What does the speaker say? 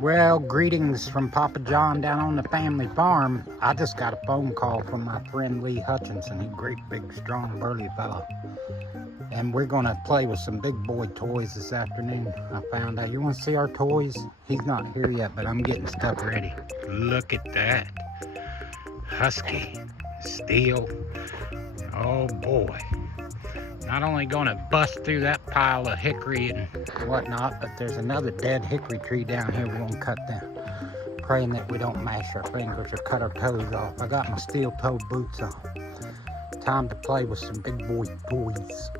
Well, greetings from Papa John down on the family farm. I just got a phone call from my friend Lee Hutchinson. He's a great, big, strong, burly fella. And we're going to play with some big boy toys this afternoon. I found out. You want to see our toys? He's not here yet, but I'm getting stuff ready. Look at that. Husky. Steel. Oh, boy. Not only going to bust through that pile of hickory and whatnot, but there's another dead hickory tree down here we're going to cut down. Praying that we don't mash our fingers or cut our toes off. I got my steel-toe boots on. Time to play with some big boy toys.